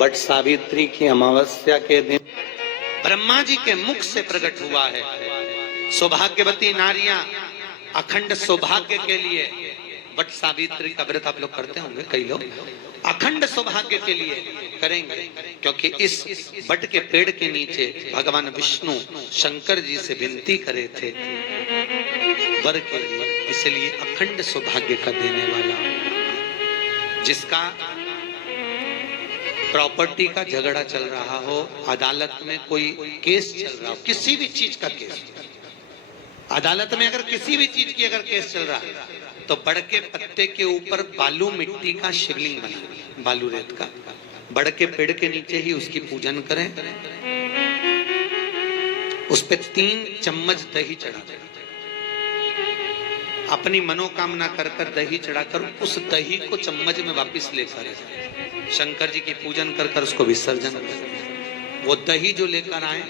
But Savitri की अमावस्या के दिन ब्रह्मा जी के मुख से प्रकट हुआ है। सौभाग्यवती नारियां अखंड सौभाग्य के लिए बट सावित्री का व्रत आप लोग करते होंगे, कई लोग अखंड सौभाग्य के लिए करेंगे, क्योंकि इस बट के पेड़ के नीचे भगवान विष्णु शंकर जी से विनती करे थे वर के लिए, इसलिए अखंड सौभाग्य का देने वाला, जिसका प्रॉपर्टी का झगड़ा चल रहा हो, अदालत में कोई केस चल रहा हो, किसी भी चीज का केस, अदालत में अगर किसी भी चीज की अगर केस चल रहा है तो बड़ के पत्ते के ऊपर बालू मिट्टी का शिवलिंग बना, बालू रेत का, बड़ के पेड़ के नीचे ही उसकी पूजन करें, उस पे 3 चम्मच दही चढ़ा दें, अपनी मनोकामना कर कर दही चढ़ाकर उस दही को चम्मच में वापस लेकर शंकर जी की पूजन कर कर उसको विसर्जन करें। वो दही जो लेकर आए,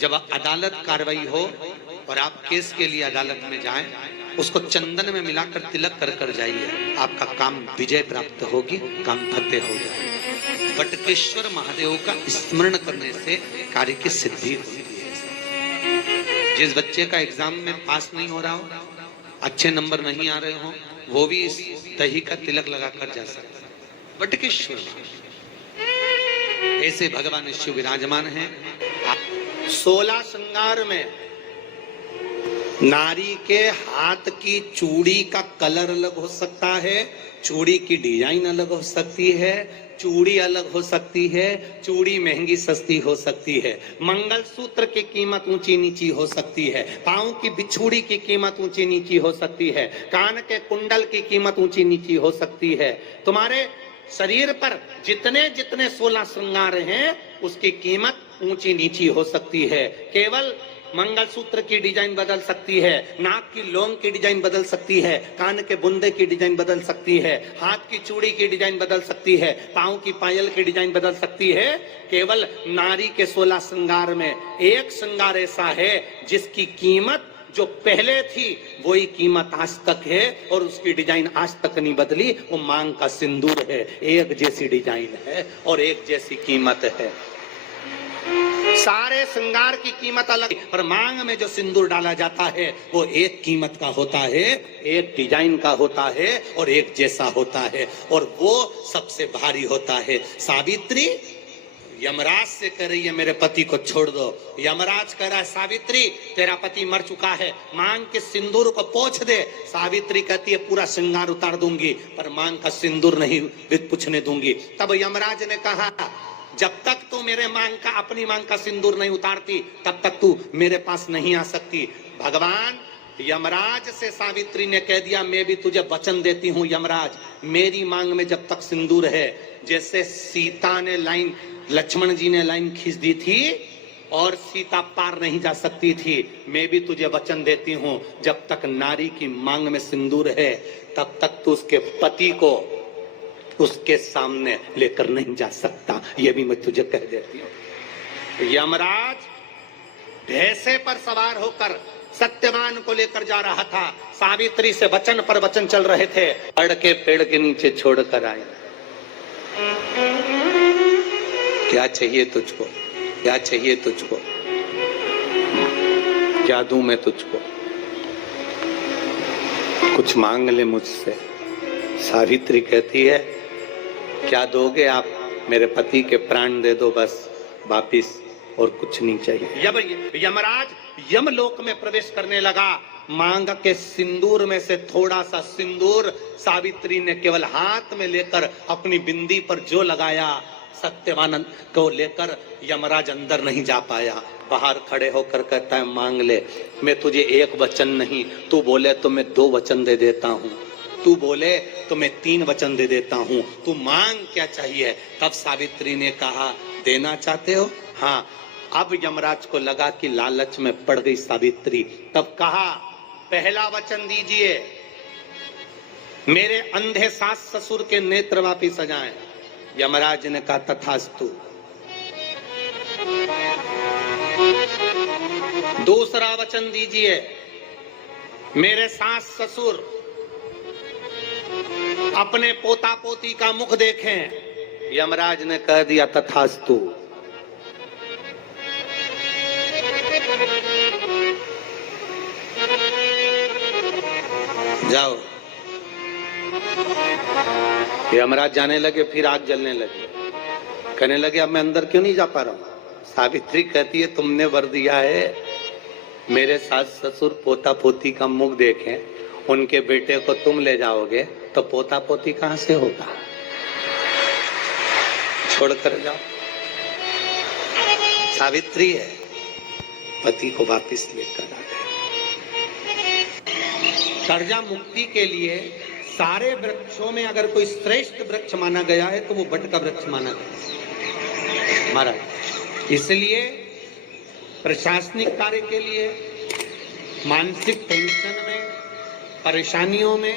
जब अदालत कार्रवाई हो और आप केस के लिए अदालत में जाएं, उसको चंदन में मिलाकर तिलक कर कर जाइए, आपका काम विजय प्राप्त होगी, काम फतेह हो जाए। बटकेश्वर महादेव का स्मरण करने से कार्य की सिद्धि होती है। जिस बच्चे का एग्जाम में पास नहीं हो रहा हो, अच्छे नंबर नहीं आ रहे हो, वो भी इस दही का तिलक लगाकर जा सकता है। बटकेश्वर ऐसे भगवान शिव विराजमान हैं। 16 श्रृंगार में नारी के हाथ की चूड़ी का कलर अलग हो सकता है, चूड़ी की डिजाइन अलग हो सकती है, चूड़ी अलग हो सकती है, चूड़ी महंगी सस्ती हो सकती है, मंगलसूत्र की कीमत ऊंची नीची हो सकती है, पांव की बिछुड़ी की कीमत ऊंची नीची हो सकती है, कान के कुंडल की कीमत ऊंची नीची हो सकती है। तुम्हारे शरीर पर जितने जितने 16 श्रृंगार हैं उसकी कीमत ऊंची नीची हो सकती है। केवल मंगलसूत्र की डिजाइन बदल सकती है, नाक की लौंग की डिजाइन बदल सकती है, कान के बुंदे की डिजाइन बदल सकती है, हाथ की चूड़ी की डिजाइन बदल सकती है, पांव की पायल की डिजाइन बदल सकती है। केवल नारी के 16 श्रृंगार में एक श्रृंगार ऐसा है जिसकी कीमत जो पहले थी वही कीमत आज तक है और उसकी डिजाइन आज तक नहीं बदली। वो मांग का सिंदूर है, एक जैसी डिजाइन है और एक जैसी कीमत है। सारे श्रृंगार की कीमत अलग, पर मांग में जो सिंदूर डाला जाता है वो एक कीमत का होता है, एक डिजाइन का होता है और एक जैसा होता है, और वो सबसे भारी होता है। सावित्री यमराज से कह रही है मेरे पति को छोड़ दो। यमराज कह रहा है सावित्री तेरा पति मर चुका है, मांग के सिंदूर को पोंछ दे। सावित्री कहती है पूरा श्रृंगार उतार दूंगी पर मांग का सिंदूर नहीं पूछने दूंगी। तब यमराज ने कहा जब तक तू मेरे मांग का अपनी मांग का सिंदूर नहीं उतारती तब तक तू मेरे पास नहीं आ सकती। भगवान यमराज से सावित्री ने कह दिया मैं भी तुझे वचन देती हूँ यमराज, मेरी मांग में जब तक सिंदूर है, जैसे सीता ने लाइन, लक्ष्मण जी ने लाइन खींच दी थी और सीता पार नहीं जा सकती थी, मैं भी तुझे वचन देती हूँ जब तक नारी की मांग में सिंदूर है तब तक तू उसके पति को उसके सामने लेकर नहीं जा सकता, ये भी मैं तुझे कह देती हूँ। यमराज भैंसे पर सवार होकर सत्यवान को लेकर जा रहा था, सावित्री से वचन पर वचन चल रहे थे, बड़ के पेड़ के नीचे छोड़कर आए। क्या चाहिए तुझको, क्या चाहिए तुझको, क्या दूं मैं तुझको, कुछ मांग ले मुझसे। सावित्री कहती है क्या दोगे आप, मेरे पति के प्राण दे दो बस वापिस, और कुछ नहीं चाहिए। यमराज यमलोक में प्रवेश करने लगा, मांग के सिंदूर में से थोड़ा सा सिंदूर सावित्री ने केवल हाथ में लेकर अपनी बिंदी पर जो लगाया, सत्यवान को लेकर यमराज अंदर नहीं जा पाया, बाहर खड़े होकर कहता है मांग ले, मैं तुझे एक वचन नहीं, तू बोले तो मैं 2 वचन दे देता हूँ, तू बोले तो मैं 3 वचन दे देता हूँ, तू मांग क्या चाहिए। तब सावित्री ने कहा देना चाहते हो, हाँ। अब यमराज को लगा कि लालच में पड़ गई सावित्री, तब कहा पहला वचन दीजिए, मेरे अंधे सास ससुर के नेत्र वापिस आ जाएं। यमराज ने कहा तथास्तु। दूसरा वचन दीजिए, मेरे सास ससुर अपने पोता पोती का मुख देखें। यमराज ने कह दिया तथास्तु। जाओ। यमराज जाने लगे, फिर आग जलने लगी। कहने लगे अब मैं अंदर क्यों नहीं जा पा रहा हूं। सावित्री कहती है तुमने वर दिया है, मेरे सास ससुर पोता पोती का मुख देखें, उनके बेटे को तुम ले जाओगे तो पोता पोती कहां से होगा, छोड़कर जाओ। सावित्री है, पति को वापिस लेकर आ गए। कर्जा मुक्ति के लिए सारे वृक्षों में अगर कोई श्रेष्ठ वृक्ष माना गया है तो वो बट का वृक्ष माना गया महाराज। इसलिए प्रशासनिक कार्य के लिए, मानसिक टेंशन में, परेशानियों में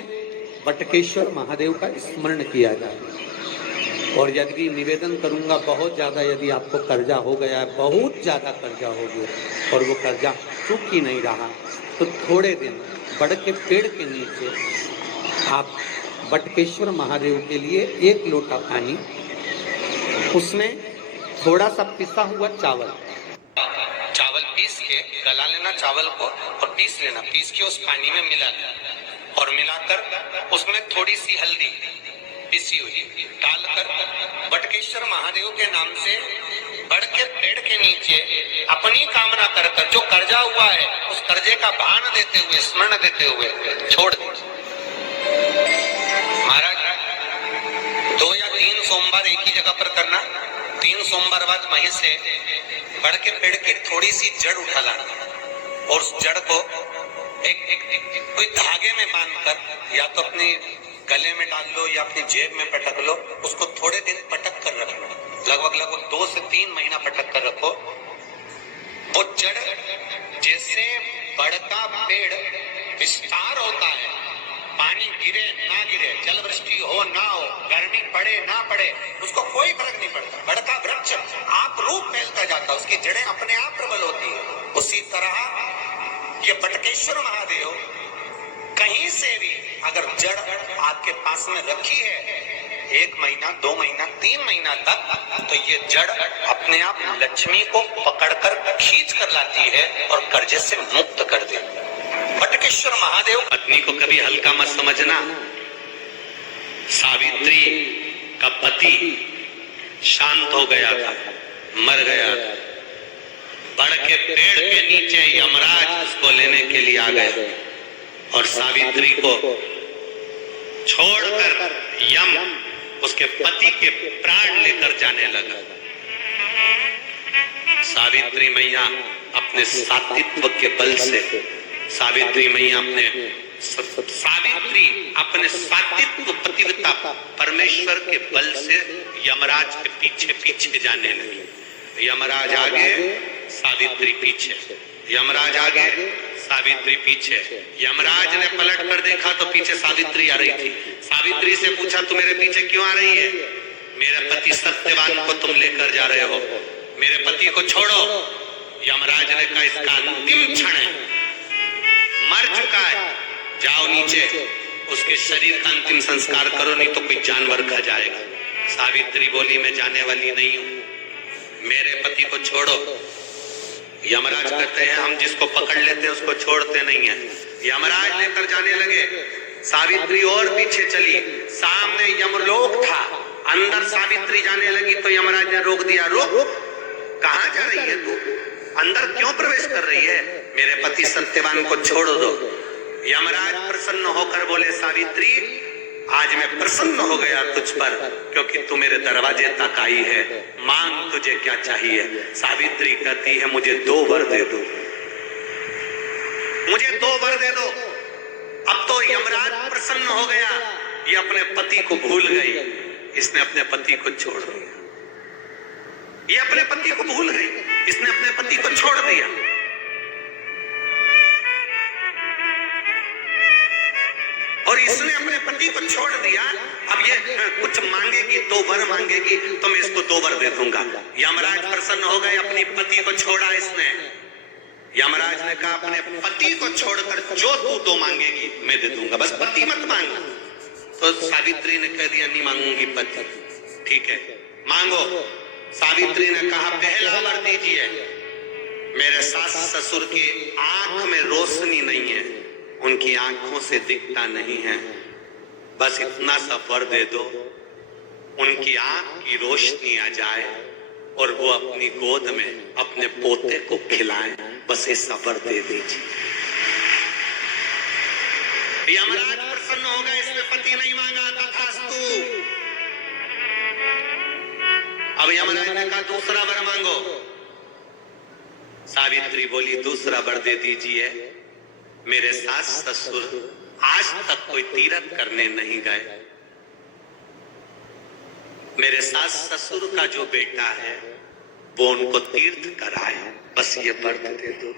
बटकेश्वर महादेव का स्मरण किया जाए। और यदि निवेदन करूंगा, बहुत ज्यादा यदि आपको कर्जा हो गया है, बहुत ज्यादा कर्जा हो गया और वो कर्जा चूक ही नहीं रहा, तो थोड़े दिन बड़ के पेड़ के नीचे आप बटकेश्वर महादेव के लिए 1 लोटा पानी, उसमें थोड़ा सा पिसा हुआ चावल पीस के गला लेना चावल को और पीस लेना, पीस के उस पानी में मिला और मिलाकर उसमें थोड़ी सी हल्दी पिसी हुई डालकर बटकेश्वर महादेव के नाम से बड़ के पेड़ के नीचे अपनी कामना कर जो कर्जा हुआ है उस कर्जे का भान देते हुए, स्मरण देते हुए छोड़ दो। महाराज 2 या 3 सोमवार एक ही जगह पर करना, 3 सोमवार बाद वहीं से बड़ के पेड़ की थोड़ी सी जड़ उठा लाना और उस जड़ को कोई धागे में बांधकर या तो अपने गले में डाल लो या अपनी जेब में पटक लो, उसको थोड़े दिन पटक कर रखो, लगभग 2 से 3 महीना पटक कर रखो। वो जड़ जैसे बड़ का पेड़ विस्तार होता है, पानी गिरे ना गिरे, जल वृष्टि हो ना हो, गर्मी पड़े ना पड़े, उसको कोई फर्क नहीं पड़ता। बड़ का वृक्ष आप रूप फैलता जाता, उसकी जड़ें अपने आप प्रबल होती है। उसी तरह ये बटकेश्वर महादेव कहीं से भी अगर जड़ आपके पास में रखी है 1 महीना, 2 महीना, 3 महीना तक, तो ये जड़ अपने आप लक्ष्मी को पकड़कर खींच कर लाती है और कर्जे से मुक्त कर देती है। बटकेश्वर महादेव। पत्नी को कभी हल्का मत समझना। सावित्री का पति शांत हो गया था, मर गया था। बड़ के पेड़ के नीचे यमराज उसको लेने के लिए आ गए और सावित्री को छोड़कर यम उसके पति के प्राण लेकर जाने लगा। सावित्री मैया अपने सात्वित्व के बल से, सावित्री मैया अपने सात्वित्व पतिव्रता परमेश्वर के बल से यमराज के पीछे पीछे जाने लगी। यमराज आगे, सावित्री पीछे, यमराज आगे, सावित्री पीछे। यमराज ने पलट कर देखा तो पीछे सावित्री आ रही थी। सावित्री से पूछा तू मेरे पीछे क्यों आ रही है? मेरे पति सत्यवान को तुम लेकर जा रहे हो, मेरे पति को छोड़ो। यमराज ने कहा इसका अंतिम क्षण है, मर चुका है, जाओ नीचे उसके शरीर का अंतिम संस्कार करो, नहीं तो कोई जानवर खा जाएगा। सावित्री बोली मैं जाने वाली नहीं हूं, मेरे पति को छोड़ो। यमराज कहते हैं हम जिसको पकड़ लेते हैं उसको छोड़ते नहीं है। यमराज लेकर जाने लगे, सावित्री और पीछे चली, सामने यमलोक था, अंदर सावित्री जाने लगी तो यमराज ने रोक दिया। रोक, कहां जा रही है तू? अंदर क्यों प्रवेश कर रही है? मेरे पति सत्यवान को छोड़ दो। यमराज प्रसन्न होकर बोले सावित्री आज मैं प्रसन्न हो गया तुझ पर, क्योंकि तू मेरे दरवाजे तक आई है, मांग तुझे क्या चाहिए। सावित्री कहती है मुझे 2 वर दे दो, मुझे 2 वर दे दो। अब तो यमराज प्रसन्न हो गया, ये अपने पति को भूल गई, इसने अपने पति को छोड़ दिया। ये अपने पति को भूल गई, इसने अपने पति को छोड़ दिया। और इसने अपने पति को छोड़ दिया। अब ये कुछ मांगेगी, 2 वर मांगेगी तो मैं इसको 2 वर दे दूंगा। यमराज प्रसन्न हो गए, अपनी पति को छोड़ा इसने। यमराज ने कहा अपने पति को छोड़कर जो तू 2 मांगेगी मैं दे दूंगा, बस पति मत मांगना। तो सावित्री ने कह दिया नहीं मांगूंगी पति। ठीक है, मांगो। सावित्री ने कहा पहला वर दीजिए। मेरे सास ससुर की आंख में रोशनी नहीं है, उनकी आंखों से दिखता नहीं है, बस इतना सा वर दे दो, उनकी आंख की रोशनी आ जाए और वो अपनी गोद में अपने पोते को खिलाएं, बस ऐसा वर दे दीजिए। यमराज प्रसन्न हो गए, इसमें पति नहीं मांगा, तथास्तु। अब यमराज ने कहा दूसरा वर मांगो। सावित्री बोली दूसरा वर दे दीजिए। मेरे सास ससुर आज तक कोई तीर्थ करने नहीं गए, मेरे सास ससुर का जो बेटा है वो उनको तीर्थ कराए, बस ये वर दे दो।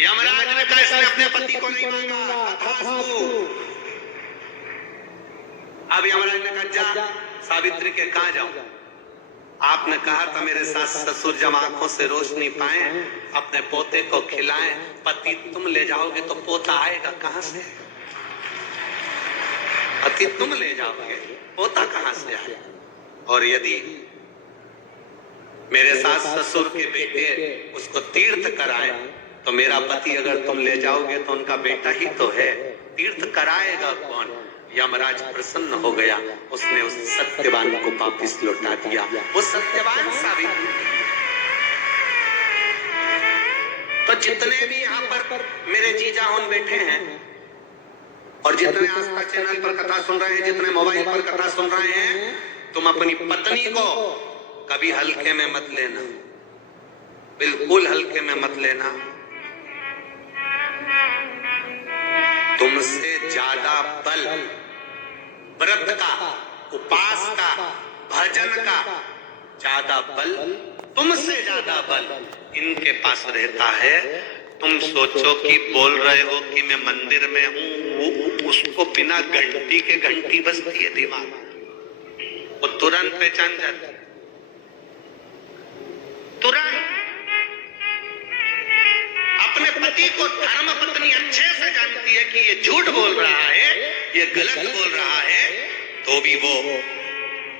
यमराज ने कहा इसने अपने पति को नहीं मांगा, तथास्तु। अब यमराज ने कहा जा सावित्री के कहां जाऊं? आपने कहा था मेरे सास ससुर जब आंखों से रोशनी पाए अपने पोते को खिलाएं, पति तुम ले जाओगे तो पोता आएगा कहां से? पति तुम ले जाओगे, पोता कहां से आएगा? और यदि मेरे सास ससुर के बेटे उसको तीर्थ कराए तो मेरा पति अगर तुम ले जाओगे तो उनका बेटा ही तो है, तीर्थ कराएगा कौन? यमराज प्रसन्न हो गया, उसने उस सत्यवान को वापिस लौटा दिया। वो सत्यवान सावित्री। तो जितने भी यहाँ पर मेरे जीजा उन बैठे हैं और जितने आस्था चैनल पर कथा सुन रहे हैं, जितने मोबाइल पर कथा सुन रहे हैं, तुम अपनी पत्नी को कभी हल्के में मत लेना, बिल्कुल हल्के में मत लेना। तुमसे ज्यादा बल व्रत का, उपास का, भजन का ज्यादा बल, तुमसे ज्यादा बल इनके पास रहता है। तुम सोचो कि बोल रहे हो कि मैं मंदिर में हूं, उसको बिना घंटी के घंटी बजती है दिमाग, वो तुरंत पहचान जाता है, तुरंत। अपने पति को धर्म पत्नी अच्छे से जानती है कि ये झूठ बोल रहा है, ये गलत बोल रहा है, तो भी वो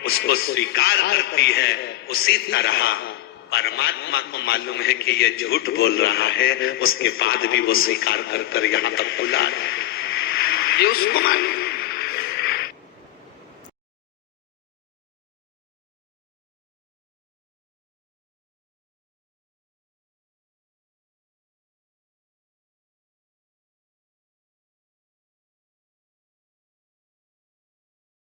उसको स्वीकार करती है। उसी तरह परमात्मा को मालूम है कि ये झूठ बोल रहा है, उसके बाद भी वो स्वीकार कर कर यहाँ तक बुला रहा है, ये उसको मालूम है।